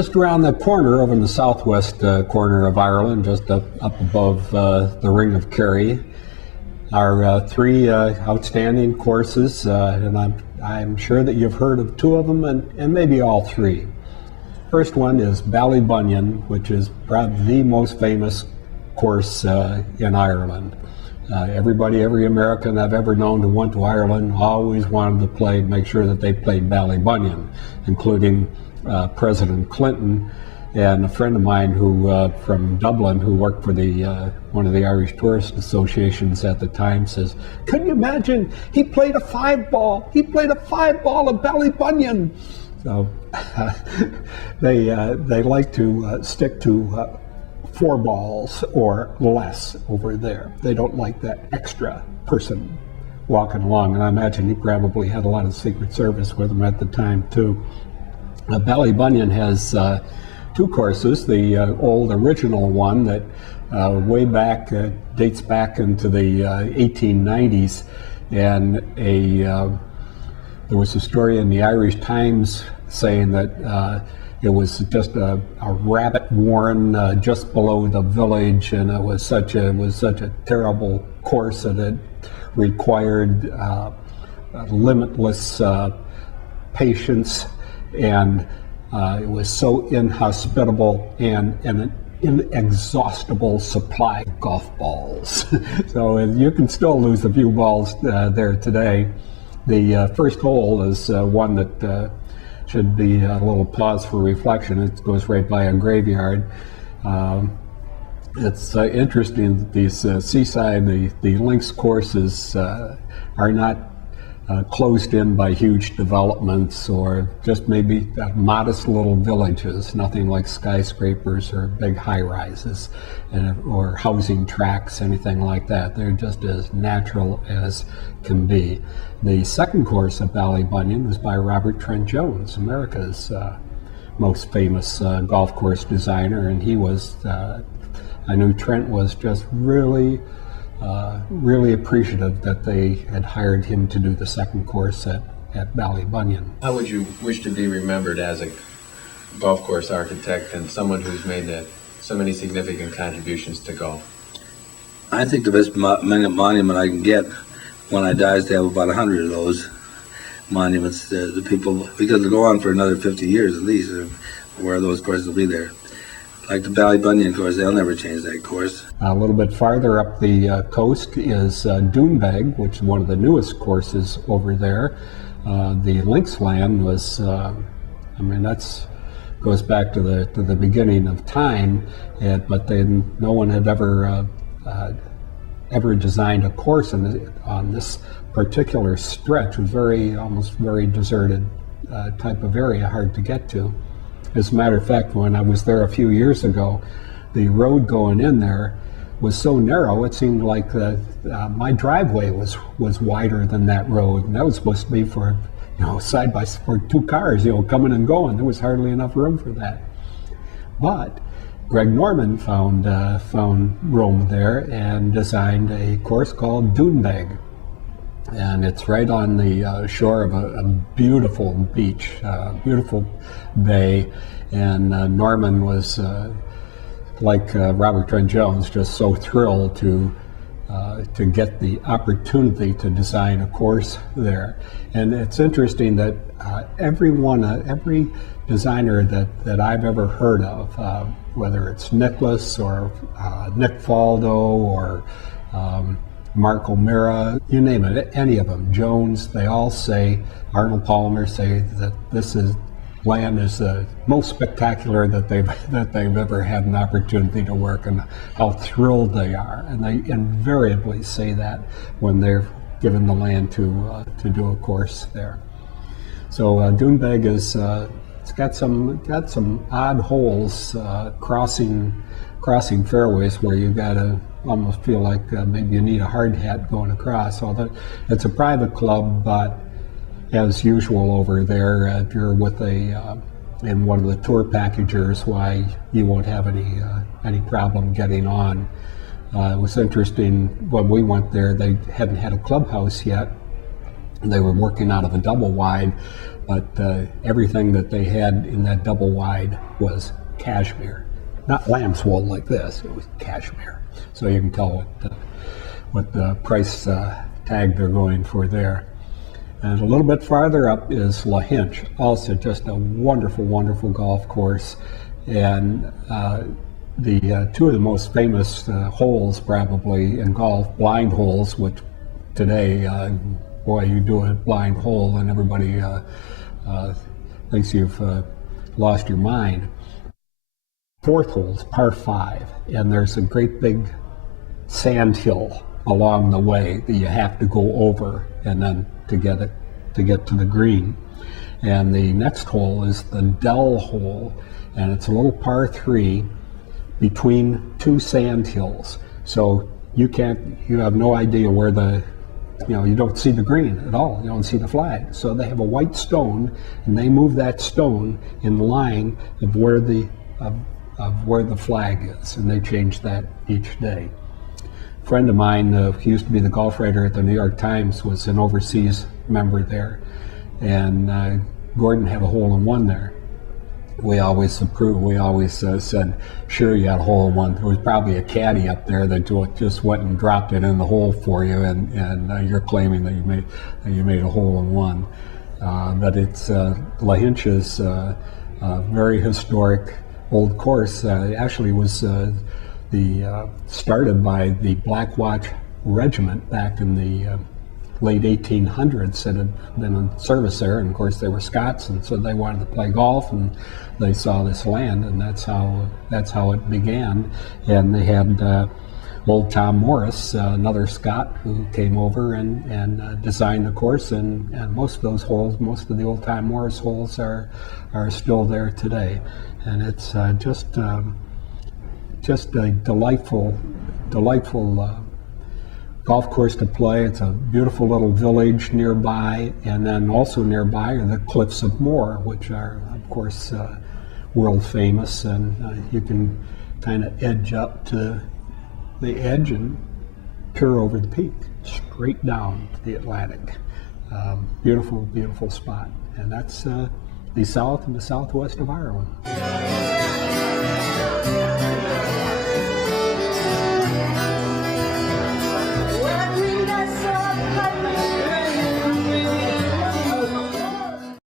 just around the corner, over in the southwest corner of Ireland, just up above the Ring of Kerry, are three outstanding courses, and I'm sure that you've heard of two of them and maybe all three. First one is Ballybunion, which is probably the most famous course in Ireland. Every American I've ever known who went to Ireland always wanted to make sure that they played Ballybunion, including President Clinton, and a friend of mine who from Dublin, who worked for the one of the Irish Tourist Associations at the time, says, "Can you imagine? He played a 5-ball. He played a 5-ball of Ballybunion." So they like to stick to 4 balls or less over there. They don't like that extra person walking along, and I imagine he probably had a lot of Secret Service with him at the time too. Ballybunion has 2 courses. The old original one that way back dates back into the 1890s, and there was a story in the Irish Times saying that it was just a rabbit warren just below the village, and it was such a terrible course that it required limitless patience, and it was so inhospitable and an inexhaustible supply of golf balls. So you can still lose a few balls there today. The first hole is one that should be a little pause for reflection. It goes right by a graveyard. It's interesting that these seaside, the links courses are not closed in by huge developments or just maybe modest little villages, nothing like skyscrapers or big high-rises or housing tracts, anything like that. They're just as natural as can be. The second course of Ballybunion was by Robert Trent Jones, America's most famous golf course designer, and he was, I knew Trent was just really appreciative that they had hired him to do the second course at Ballybunion. How would you wish to be remembered as a golf course architect and someone who's made so many significant contributions to golf? I think the best monument I can get when I die is to have about 100 of those monuments. The people, because they'll go on for another 50 years at least, where those courses will be there. Like the Ballybunion course, they'll never change that course. A little bit farther up the coast is Doonbeg, which is one of the newest courses over there. The links land was, that's goes back to the beginning of time, but then no one had ever designed a course on this particular stretch. It was almost very deserted type of area, hard to get to. As a matter of fact, when I was there a few years ago, the road going in there was so narrow it seemed like my driveway was wider than that road, and that was supposed to be for side by for 2 cars coming and going. There was hardly enough room for that. But Greg Norman found room there and designed a course called Doonbeg, and it's right on the shore of a beautiful beach, beautiful bay, and Norman was like Robert Trent Jones, just so thrilled to get the opportunity to design a course there. And it's interesting that every designer that I've ever heard of, whether it's Nicholas or Nick Faldo or Mark O'Meara, you name it, any of them, Jones, they all say, Arnold Palmer say that this land is the most spectacular that they've ever had an opportunity to work, and how thrilled they are. And they invariably say that when they're given the land to do a course there. So Doonbeg is it's got some odd holes crossing fairways where you gotta almost feel like maybe you need a hard hat going across. Although it's a private club, but as usual over there, if you're with in one of the tour packagers, why you won't have any problem getting on. It was interesting when we went there. They hadn't had a clubhouse yet. They were working out of a double wide, but everything that they had in that double wide was cashmere, not lamb's wool like this. It was cashmere. So you can tell what the price tag they're going for there. And a little bit farther up is La Hinch, also just a wonderful, wonderful golf course. And the two of the most famous holes probably in golf, blind holes, which today, boy, you do a blind hole and everybody thinks you've lost your mind. Fourth hole's par 5, and there's a great big sand hill along the way that you have to go over and then to get to the green. And the next hole is the Dell hole, and it's a little par 3 between two sand hills. So you have no idea where you don't see the green at all. You don't see the flag. So they have a white stone, and they move that stone in line of where the flag is, and they change that each day. A friend of mine who used to be the golf writer at the New York Times was an overseas member there, and Gordon had a hole-in-one there. We always approved. We always said, sure, you had a hole-in-one. There was probably a caddy up there that just went and dropped it in the hole for you, and you're claiming that you made a hole-in-one. But it's La Hinch is a very historic old course. Actually was started by the Black Watch Regiment back in the late 1800s that had been in service there, and of course they were Scots, and so they wanted to play golf, and they saw this land, and that's how it began. And they had old Tom Morris, another Scot, who came over and designed the course, and most of those holes, most of the old Tom Morris holes are still there today, and it's just a delightful golf course to play. It's a beautiful little village nearby, and then also nearby are the Cliffs of Moher, which are, of course, world famous, and you can kind of edge up to the edge and peer over the peak, straight down the Atlantic. Beautiful, beautiful spot, and that's the south and the southwest of Ireland.